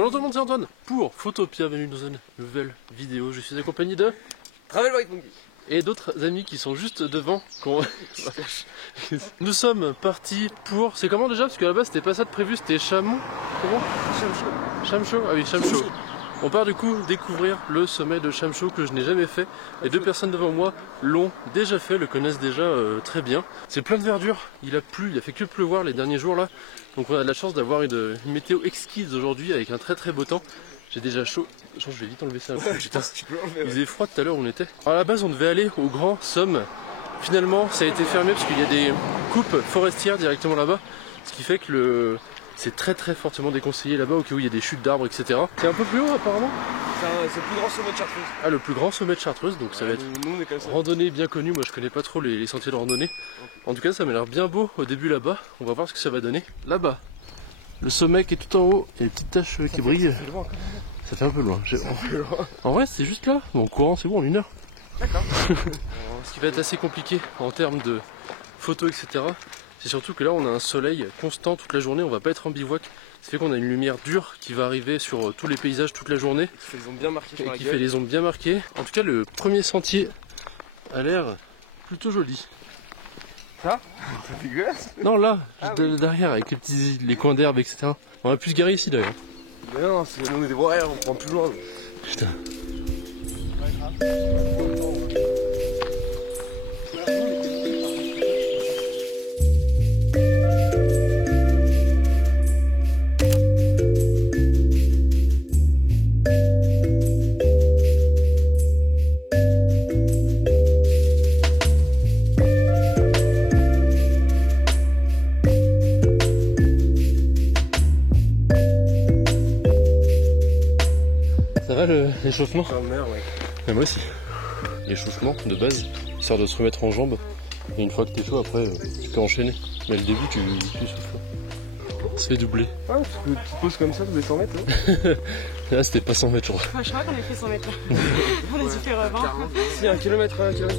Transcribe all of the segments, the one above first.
Bonjour tout le monde, c'est Antoine pour Photopia, bienvenue dans une nouvelle vidéo. Je suis accompagné de Travel White Monkey et d'autres amis qui sont juste devant. Nous sommes partis pour... C'est comment déjà? Parce que là-bas c'était pas ça de prévu, c'était Chamon. Comment? Chamcho. Ah oui, Chamcho. On part du coup découvrir le sommet de Chamcho que je n'ai jamais fait. Les deux personnes devant moi l'ont déjà fait, le connaissent déjà très bien. C'est plein de verdure, il a plu, il a fait que pleuvoir les derniers jours là. Donc on a de la chance d'avoir une météo exquise aujourd'hui avec un très très beau temps. J'ai déjà chaud. Je vais vite enlever ça. Putain, il faisait froid tout à l'heure où on était. Alors à la base on devait aller au Grand Somme. Finalement ça a été fermé parce qu'il y a des coupes forestières directement là-bas. Ce qui fait que c'est très très fortement déconseillé là-bas au cas où il y a des chutes d'arbres, etc. C'est un peu plus haut apparemment. C'est le plus grand sommet de Chartreuse. Ah, le plus grand sommet de Chartreuse, donc ça va être randonnée bien connue. Moi je connais pas trop les sentiers de randonnée. En tout cas ça m'a l'air bien beau au début là-bas. On va voir ce que ça va donner. Là-bas, le sommet qui est tout en haut, il y a des petites taches qui brillent. Ça fait un peu loin. En vrai c'est juste là. Bon, courant c'est bon en 1 heure. D'accord. Ce qui va être assez compliqué en termes de photos, etc. C'est surtout que là on a un soleil constant toute la journée, on va pas être en bivouac. Ça fait qu'on a une lumière dure qui va arriver sur tous les paysages toute la journée. Qui fait les ombres bien marquées. Et qui fait les ombres bien marquées. En tout cas le premier sentier a l'air plutôt joli. Ça? C'est dégueulasse. Non là, juste derrière avec les coins d'herbe, etc. On va plus se garer ici d'ailleurs. Mais non, nous on est des voyageurs, on prend plus loin. Putain. Ça va l'échauffement? Mais moi aussi. L'échauffement de base, histoire de se remettre en jambes. Et une fois que t'es chaud, après, tu peux enchaîner. Mais le début, tu souffles. On se fait doubler. Ah, tu te poses comme ça tous les 100 mètres là. Là, c'était pas 100 mètres, je crois. Enfin, je crois qu'on a fait 100 mètres. On a dû faire 20. Si, 1 km, 1 km.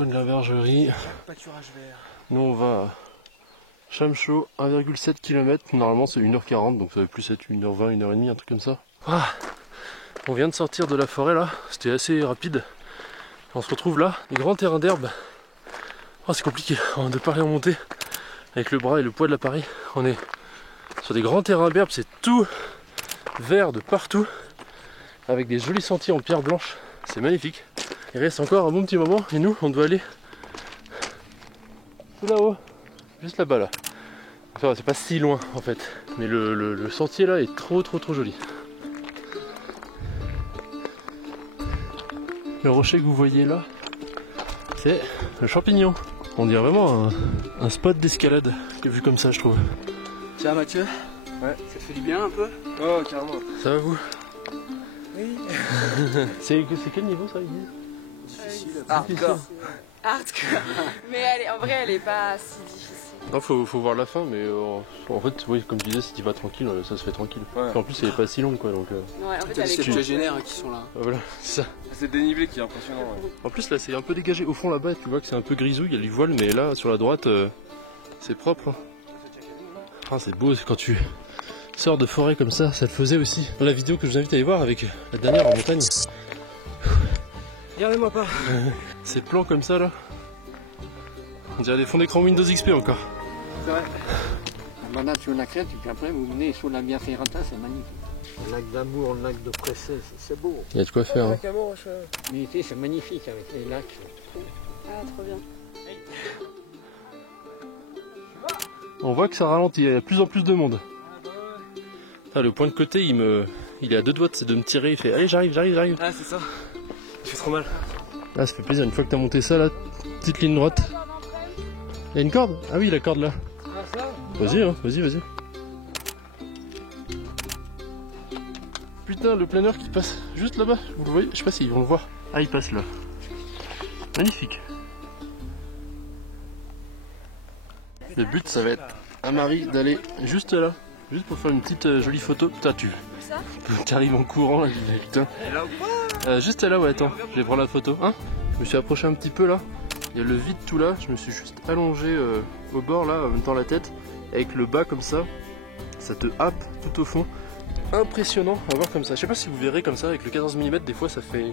De la bergerie. Pâturage vert. Nous on va à Chamcho, 1,7 km. Normalement c'est 1h40, donc ça va plus être 1h20, 1h30, un truc comme ça. Ah, on vient de sortir de la forêt là, c'était assez rapide. On se retrouve là, les grands terrains d'herbe. Oh, c'est compliqué de parler en montée. Avec le bras et le poids de l'appareil, on est sur des grands terrains d'herbe, c'est tout vert de partout. Avec des jolis sentiers en pierre blanche, c'est magnifique. Il reste encore un bon petit moment et nous on doit aller tout là-haut, juste là-bas là. Enfin, c'est pas si loin en fait, mais le sentier là est trop joli. Le rocher que vous voyez là, c'est le champignon. On dirait vraiment un spot d'escalade vu comme ça je trouve. Tiens Mathieu, Ouais. ça te fait du bien un peu? Oh, carrément. Ça va vous? Oui. C'est quel niveau ça ils disent? Hardcore. Hardcore. Mais en vrai, elle est pas si difficile. Non, faut voir la fin, mais en fait, oui, comme tu disais, si tu vas tranquille, ça se fait tranquille. Ouais. En plus, elle est pas si longue quoi, donc. Ouais, en fait, T'as elle des est cool. septuagénaires qui sont là. Voilà, c'est ça. C'est le dénivelé qui est impressionnant. Ouais. En plus, là, c'est un peu dégagé. Au fond, là-bas, tu vois que c'est un peu grisouille, il y a du voile, mais là, sur la droite, c'est propre. Ah, c'est beau, c'est quand tu sors de forêt comme ça le faisait aussi. Dans la vidéo que je vous invite à aller voir avec la dernière en montagne. Regardez-moi pas. Ces plans comme ça, là. On dirait des fonds d'écran Windows XP encore. C'est vrai. Maintenant sur la crête, puis après vous venez sur la Via Ferrata, c'est magnifique. Le lac d'Amour, le lac de Pressé, c'est beau. Il y a de quoi faire. Hein. Mais tu sais, c'est magnifique avec les lacs. Ah, trop bien. On voit que ça ralentit, il y a de plus en plus de monde. Ah, le point de côté, il est à 2 doigts de me tirer, il fait allez, j'arrive. Ah, c'est ça. Il fait trop mal. Ah, ça fait plaisir, une fois que t'as monté ça, là, petite ligne droite. Il y a une corde? Ah oui, la corde là. Ah ça? Vas-y, hein, vas-y. putain, le planeur qui passe juste là-bas, vous le voyez? Je sais pas s'ils vont le voir. Ah, il passe là. Magnifique. Le but, ça va être à Marie d'aller juste là, juste pour faire une petite jolie photo. Putain, tu arrives en courant, là, putain. Juste là, ouais, attends, je vais prendre la photo. Hein, je me suis approché un petit peu là. Il y a le vide tout là, je me suis juste allongé au bord là, en même temps la tête, avec le bas comme ça. Ça te happe tout au fond. Impressionnant à voir comme ça. Je sais pas si vous verrez comme ça, avec le 14 mm, des fois ça fait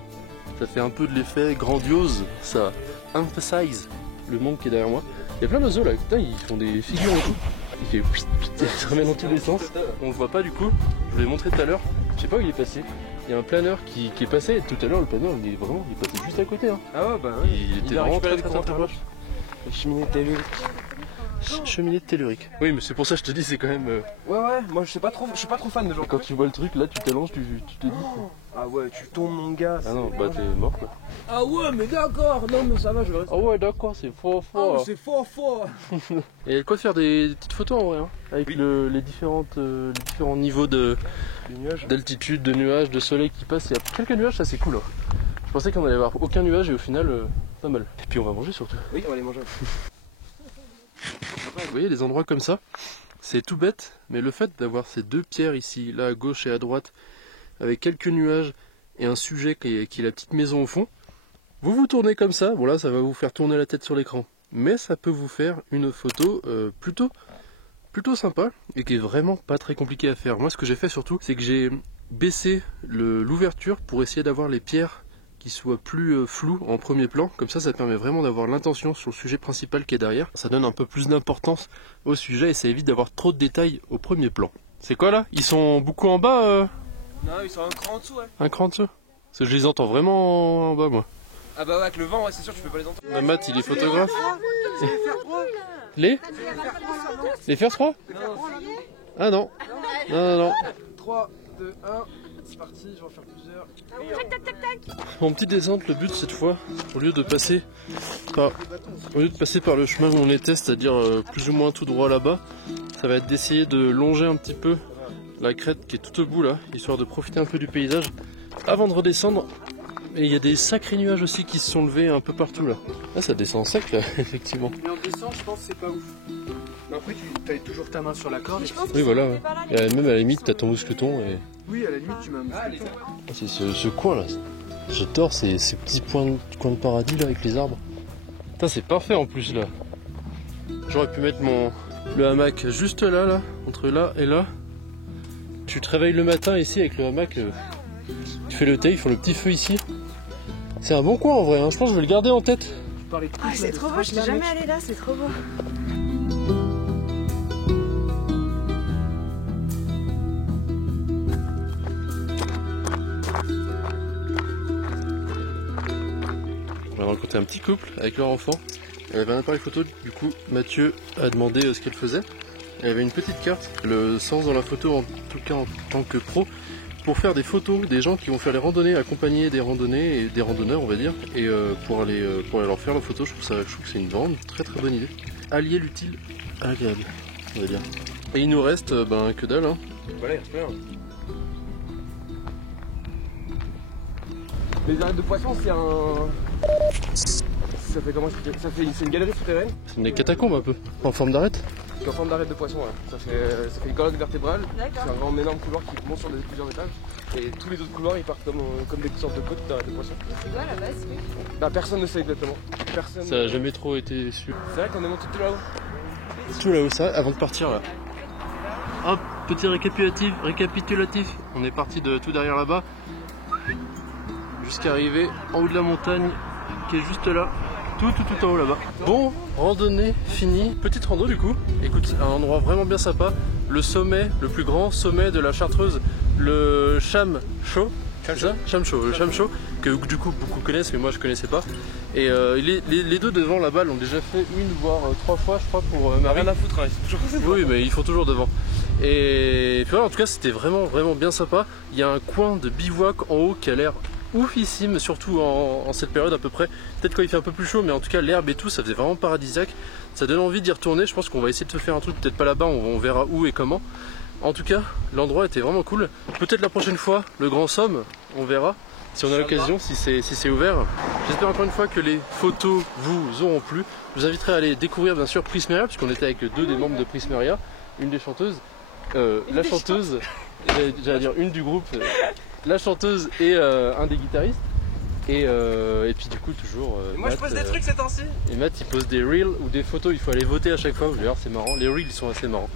un peu de l'effet grandiose. Ça emphasize le monde qui est derrière moi. Il y a plein d'oiseaux là, putain, ils font des figures et tout. Il fait ça se remet dans tous les sens. On le voit pas du coup, je vous l'ai montré tout à l'heure. Je sais pas où il est passé. Il y a un planeur qui est passé. Tout à l'heure, le planeur il est passé juste à côté. Hein. Ah ouais, bah ouais. Il était vraiment très très proche. La cheminée tellurique. Cheminée tellurique. Oui, mais c'est pour ça que je te dis, c'est quand même. Ouais, moi je suis pas trop fan de genre. Quand tu vois le truc là, tu t'allonges, tu te dis. Ah ouais, tu tombes mon gars. Ah non, bah t'es mort quoi. Ah ouais, mais d'accord, non mais ça va, je reste. Ah ouais, d'accord, c'est fort. Ah, c'est fort. Et il y a de quoi faire des petites photos en vrai, hein, avec les différents niveaux d'altitude, de nuages, de soleil qui passent. Il y a quelques nuages, ça c'est cool. Hein. Je pensais qu'on allait avoir aucun nuage et au final, pas mal. Et puis on va manger surtout. Oui, on va aller manger. Vous voyez les endroits comme ça, c'est tout bête, mais le fait d'avoir ces deux pierres ici, là à gauche et à droite, avec quelques nuages et un sujet qui est la petite maison au fond, vous tournez comme ça, bon là ça va vous faire tourner la tête sur l'écran, mais ça peut vous faire une photo plutôt sympa et qui est vraiment pas très compliquée à faire. Moi ce que j'ai fait surtout, c'est que j'ai baissé l'ouverture pour essayer d'avoir les pierres qui soient plus floues en premier plan, comme ça permet vraiment d'avoir l'intention sur le sujet principal qui est derrière. Ça donne un peu plus d'importance au sujet et ça évite d'avoir trop de détails au premier plan. C'est quoi là? Ils sont beaucoup en bas Non, ils sont un cran en dessous, ouais. Un cran en dessous? Parce que je les entends vraiment en bas moi. Ah bah ouais, avec le vent, ouais, c'est sûr, tu peux pas les entendre. Matt, il est photographe. Les fers froids? Ah non. Non. 3, 2, 1, c'est parti, je vais en faire plusieurs. En petite descente, le but cette fois, au lieu de passer par le chemin où on était, c'est-à-dire plus ou moins tout droit là-bas, ça va être d'essayer de longer un petit peu la crête qui est tout au bout là, histoire de profiter un peu du paysage avant de redescendre. Et il y a des sacrés nuages aussi qui se sont levés un peu partout là. Là ça descend sec là, effectivement. Mais en descente, je pense que c'est pas ouf. Mais après, tu as toujours ta main sur la corde. Oui voilà, ouais. Et même à la limite, t'as ton mousqueton et... Oui, à la limite, tu m'as mis. C'est ce coin là. J'adore ces petits coins de paradis là avec les arbres. Putain, c'est parfait en plus là. J'aurais pu mettre le hamac juste là, entre là et là. Tu te réveilles le matin ici avec le hamac. Tu fais le thé, ils font le petit feu ici. C'est un bon coin en vrai, hein. Je pense que je vais le garder en tête. Ah, c'est trop beau, je t'ai jamais allé là, c'est trop beau. On va rencontrer un petit couple avec leur enfant. Elle avait un appareil photo, du coup Mathieu a demandé ce qu'elle faisait. Elle avait une petite carte, le sens dans la photo en tout cas en tant que pro, pour faire des photos des gens qui vont faire les randonnées, accompagner des randonnées et des randonneurs on va dire, et pour aller leur faire la photo, je trouve que c'est une vraiment très très bonne idée. Allier l'utile à l'agréable, on va dire. Et il nous reste que dalle hein. Voilà, il reste plein. Les arêtes de poisson, c'est un... Ça fait comment expliquer? C'est une galerie souterraine. C'est une catacombes un peu, en forme d'arête. En forme d'arête de poisson, ouais. Ça fait une colonne vertébrale. C'est un grand énorme couloir qui monte sur plusieurs étages. Et tous les autres couloirs ils partent comme des sortes de côtes d'arête de poisson. C'est quoi la base? Bah personne ne sait exactement. Ça n'a jamais trop été su. C'est vrai qu'on est monté tout là-haut. Tout là-haut ça, avant de partir là. Hop, petit récapitulatif. On est parti de tout derrière là-bas. Jusqu'à arriver en haut de la montagne qui est juste là. Tout en haut là-bas. Bon, randonnée finie. Petite rando du coup. Écoute, un endroit vraiment bien sympa. Le sommet, le plus grand sommet de la Chartreuse, le Chamchaud. Chamchaud, le Chamchaud, que du coup beaucoup connaissent, mais moi je connaissais pas. Et les deux devant là-bas l'ont déjà fait une voire 3 fois, je crois, pour Marie. Rien à foutre, hein, ils sont toujours... Oui, mais ils font toujours devant. Et puis voilà, en tout cas, c'était vraiment bien sympa. Il y a un coin de bivouac en haut qui a l'air oufissime, surtout en cette période à peu près. Peut-être quand il fait un peu plus chaud, mais en tout cas l'herbe et tout, ça faisait vraiment paradisiaque. Ça donne envie d'y retourner. Je pense qu'on va essayer de se faire un truc, peut-être pas là-bas, on verra où et comment. En tout cas, l'endroit était vraiment cool. Peut-être la prochaine fois, le Grand Somme, on verra si on a l'occasion, si c'est ouvert. J'espère encore une fois que les photos vous auront plu. Je vous inviterai à aller découvrir bien sûr Prismeria, puisqu'on était avec deux des membres de Prismeria, une des chanteuses, la chanteuse, j'allais dire une du groupe, la chanteuse et un des guitaristes. Et puis du coup toujours moi Matt, je pose des trucs ces temps-ci. Et Matt il pose des reels ou des photos, il faut aller voter à chaque fois, vous allez voir c'est marrant, les reels sont assez marrants.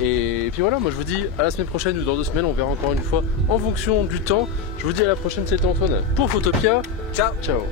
Et puis voilà, moi je vous dis à la semaine prochaine ou dans 2 semaines, on verra encore une fois en fonction du temps. Je vous dis à la prochaine, c'était Antoine pour Photopia. Ciao. Ciao.